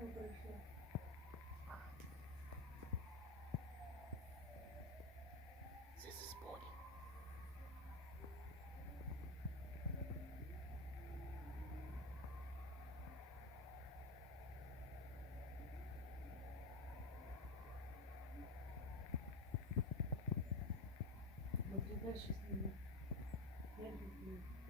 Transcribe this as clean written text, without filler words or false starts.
Ну, прийшла. This is Bonnie. Вот и дальше с ними. Я люблю.